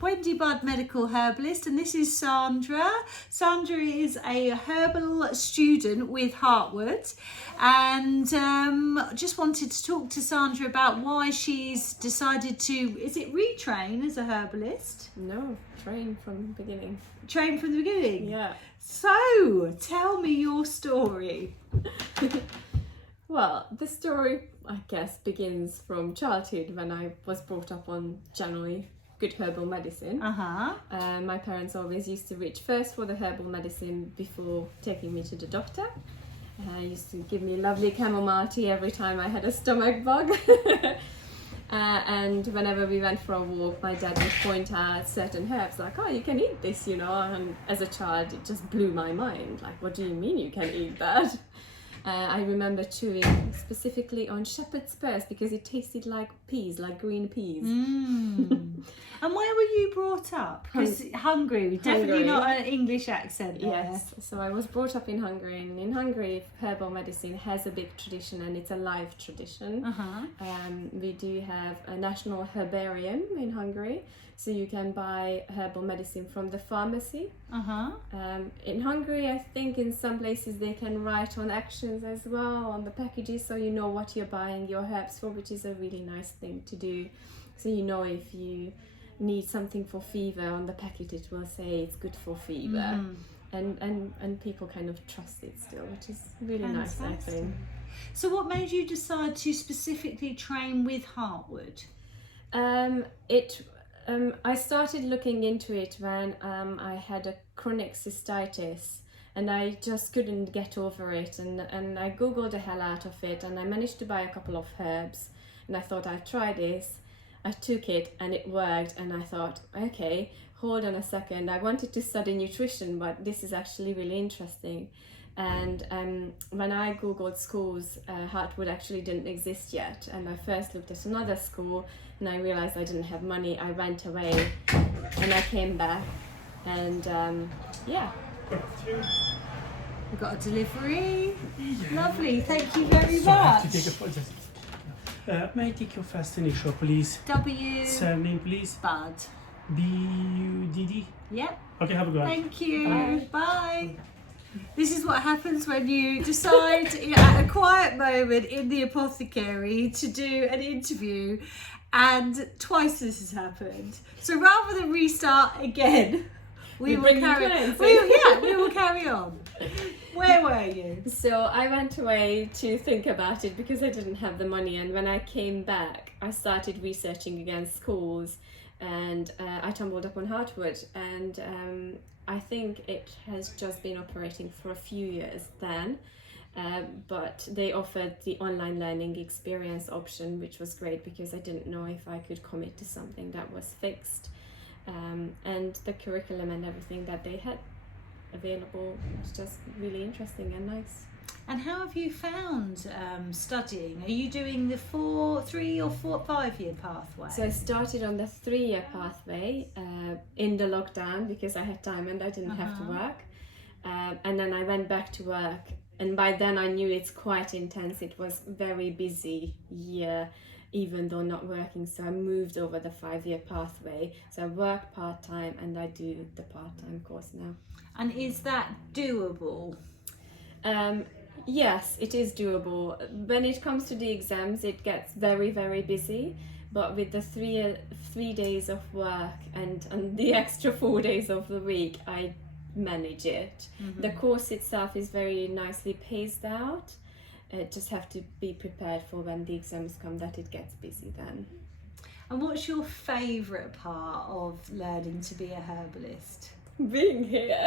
Wendy Budd, medical herbalist, and this is Sandra. Sandra is a herbal student with Heartwood, and just wanted to talk to Sandra about why she's decided to, is it retrain as a herbalist? No, train from the beginning. Train from the beginning? Yeah. So, tell me your story. Well, the story, I guess, begins from childhood when I was brought up on generally good herbal medicine. My parents always used to reach first for the herbal medicine before taking me to the doctor. Used to give me lovely chamomile tea every time I had a stomach bug. And whenever we went for a walk, my dad would point out certain herbs, like, oh, you can eat this, you know. And as a child, it just blew my mind. Like, what do you mean you can eat that? I remember chewing specifically on shepherd's spurs because it tasted like peas, like green peas. And where were you brought up? Because Hungary, definitely not an English accent there. Yes, so I was brought up in Hungary, and in Hungary herbal medicine has a big tradition, and it's a live tradition. We do have a national herbarium in Hungary, so you can buy herbal medicine from the pharmacy. In Hungary, I think in some places they can write on actions as well on the packages, so you know what you're buying your herbs for, which is a really nice thing to do. So you know if you need something for fever, on the packet it will say it's good for fever. And people kind of trust it still, which is really nice, I think. So what made you decide to specifically train with Heartwood? I started looking into it when I had a chronic cystitis, and I just couldn't get over it, and I googled the hell out of it, and I managed to buy a couple of herbs, and I thought I'd try this. I took it and it worked, and I thought, okay, hold on a second, I wanted to study nutrition, but this is actually really interesting. And when I googled schools, Heartwood actually didn't exist yet, and I first looked at another school and I realized I didn't have money. I went away and I came back, and yeah. We've got a delivery. Lovely, thank you very much. May I take your first initial, please? W. Surname, please. Budd. B-U-D-D? Yep. Okay, have a good one. Thank you. Bye. This is what happens when you decide at a quiet moment in the Apothecary to do an interview, and twice this has happened. So rather than restart again, we will carry on. Where were you? So I went away to think about it because I didn't have the money, and when I came back I started researching against schools, and I tumbled upon Heartwood, and I think it has just been operating for a few years then, but they offered the online learning experience option, which was great because I didn't know if I could commit to something that was fixed, and the curriculum and everything that they had available was just really interesting and nice. And how have you found studying? Are you doing the 3 or 5-year pathway? So I started on the 3-year pathway in the lockdown because I had time and I didn't have to work, and then I went back to work, and by then I knew it's quite intense. It was very busy year even though not working, so I moved over the 5-year pathway. So I work part-time and I do the part-time course now. And is that doable? Yes, it is doable. When it comes to the exams, it gets very, very busy, but with the 3 days of work and the extra 4 days of the week, I manage it. The course itself is very nicely paced out. Just have to be prepared for when the exams come that it gets busy then. And what's your favourite part of learning to be a herbalist? Being here.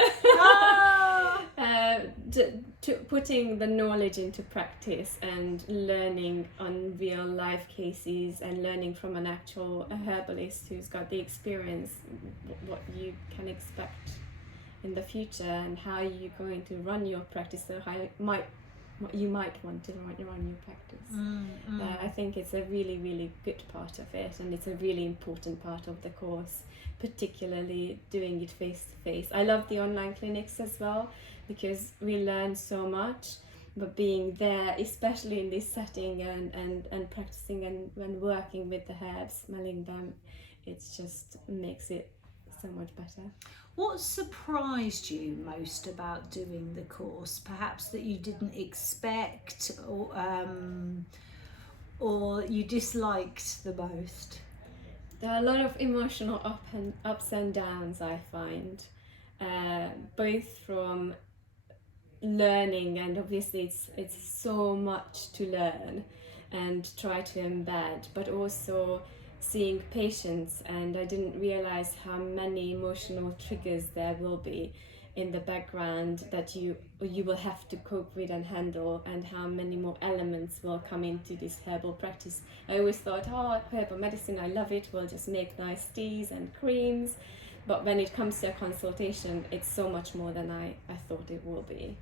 Putting the knowledge into practice and learning on real life cases and learning from an actual herbalist who's got the experience, what you can expect in the future and how you're going to run your practice, or how you might want to run your practice. I think it's a really, really good part of it, and it's a really important part of the course, particularly doing it face to face. I love the online clinics as well because we learn so much, but being there, especially in this setting and practicing and working with the herbs, smelling them, it just makes it so much better. What surprised you most about doing the course? Perhaps that you didn't expect, or you disliked the most? There are a lot of emotional ups and downs, I find, both from learning, and obviously it's so much to learn and try to embed, but also seeing patients, and I didn't realize how many emotional triggers there will be in the background that you will have to cope with and handle, and how many more elements will come into this herbal practice. I always thought, oh, herbal medicine, I love it, we'll just make nice teas and creams, but when it comes to a consultation, it's so much more than I thought it will be.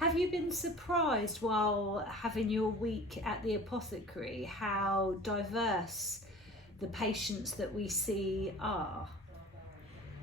Have you been surprised while having your week at the Apothecary how diverse the patients that we see are?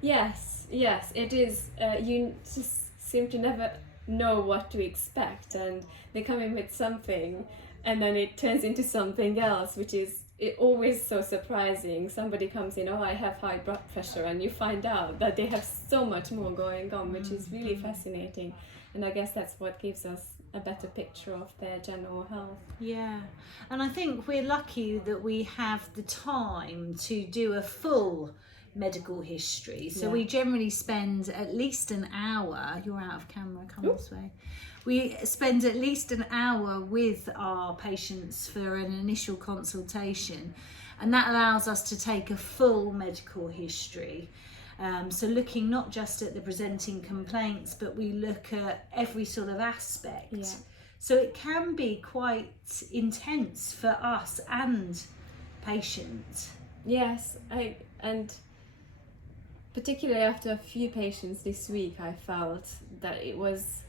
Yes, it is. You just seem to never know what to expect, and they come in with something and then it turns into something else, which is always so surprising. Somebody comes in, oh, I have high blood pressure, and you find out that they have so much more going on, which is really fascinating. And I guess that's what gives us a better picture of their general health. Yeah, and I think we're lucky that we have the time to do a full medical history. So we generally spend at least an hour, you're out of camera, come this way. We spend at least an hour with our patients for an initial consultation, and that allows us to take a full medical history. So looking not just at the presenting complaints, but we look at every sort of aspect. Yeah. So it can be quite intense for us and patient. Yes, and particularly after a few patients this week, I felt that it was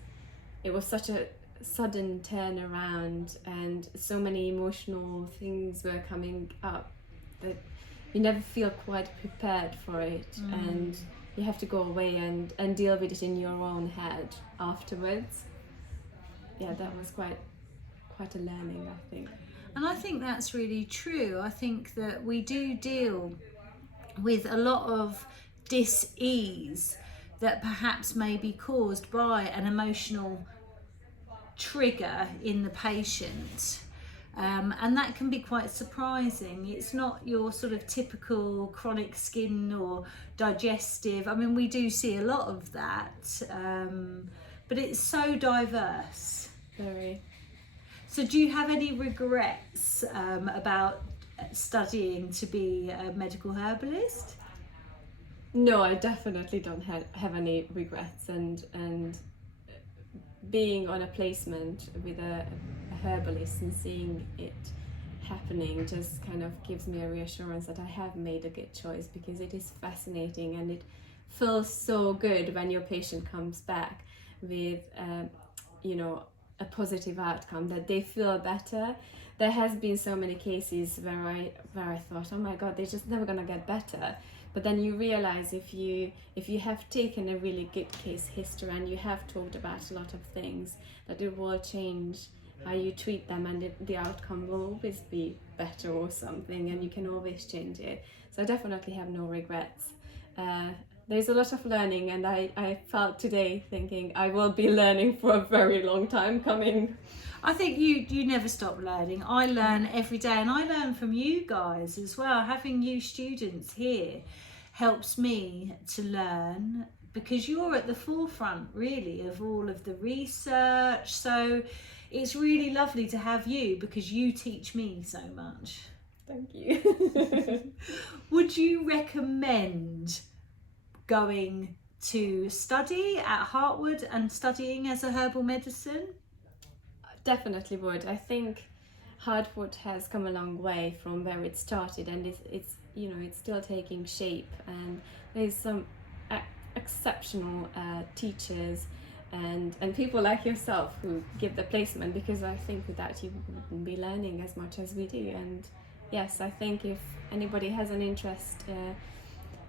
such a sudden turnaround, and so many emotional things were coming up that you never feel quite prepared for it, and you have to go away and deal with it in your own head afterwards. Yeah, that was quite a learning, I think. And I think that's really true. I think that we do deal with a lot of dis-ease that perhaps may be caused by an emotional trigger in the patient. And that can be quite surprising. It's not your sort of typical chronic skin or digestive. I mean, we do see a lot of that, but it's so diverse. Very. So do you have any regrets about studying to be a medical herbalist? No, I definitely don't have any regrets, and being on a placement with a herbalist and seeing it happening just kind of gives me a reassurance that I have made a good choice, because it is fascinating and it feels so good when your patient comes back with a positive outcome, that they feel better. There has been so many cases where I thought, oh my god, they're just never gonna get better. But then you realize if you have taken a really good case history and you have talked about a lot of things, that it will change how you treat them, and the outcome will always be better or something, and you can always change it. So I definitely have no regrets. There's a lot of learning, and I felt today thinking I will be learning for a very long time coming. I think you never stop learning. I learn every day, and I learn from you guys as well. Having you students here helps me to learn, because you're at the forefront really of all of the research. So it's really lovely to have you, because you teach me so much. Thank you. Would you recommend going to study at Heartwood and studying as a herbal medicine? Definitely would. I think Heartwood has come a long way from where it started, and it's still taking shape, and there's some exceptional teachers and people like yourself who give the placement, because I think without you wouldn't be learning as much as we do. And yes, I think if anybody has an interest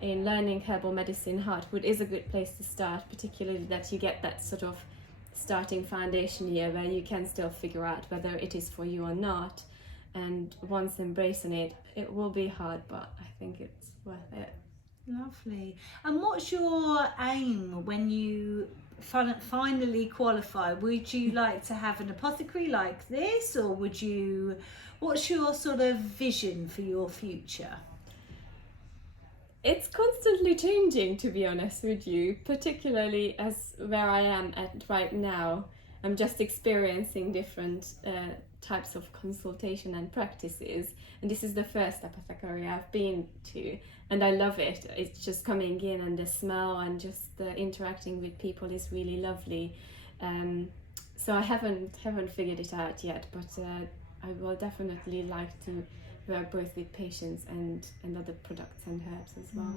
in learning herbal medicine, Heartwood is a good place to start, particularly that you get that sort of starting foundation year where you can still figure out whether it is for you or not. and once embracing it, it will be hard, but I think it's worth it. Lovely. And what's your aim when you finally qualify? Would you like to have an apothecary like this, or what's your sort of vision for your future? It's constantly changing, to be honest with you, particularly as where I am at right now. I'm just experiencing different types of consultation and practices, and this is the first apothecary I've been to, and I love it. It's just coming in, and the smell and just interacting with people is really lovely. So I haven't figured it out yet, but I will definitely like to work both with patients and other products and herbs as well.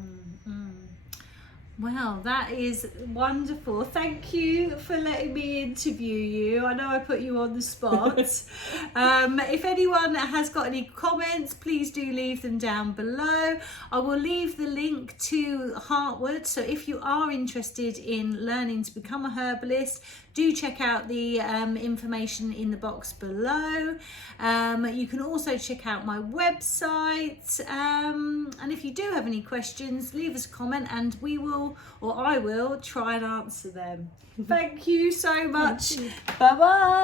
Well, that is wonderful. Thank you for letting me interview you. I know I put you on the spot. If anyone has got any comments, please do leave them down below. I will leave the link to Heartwood, so if you are interested in learning to become a herbalist, do check out the information in the box below. You can also check out my website, and if you do have any questions, leave us a comment and I will try and answer them. Thank you so much. Bye bye.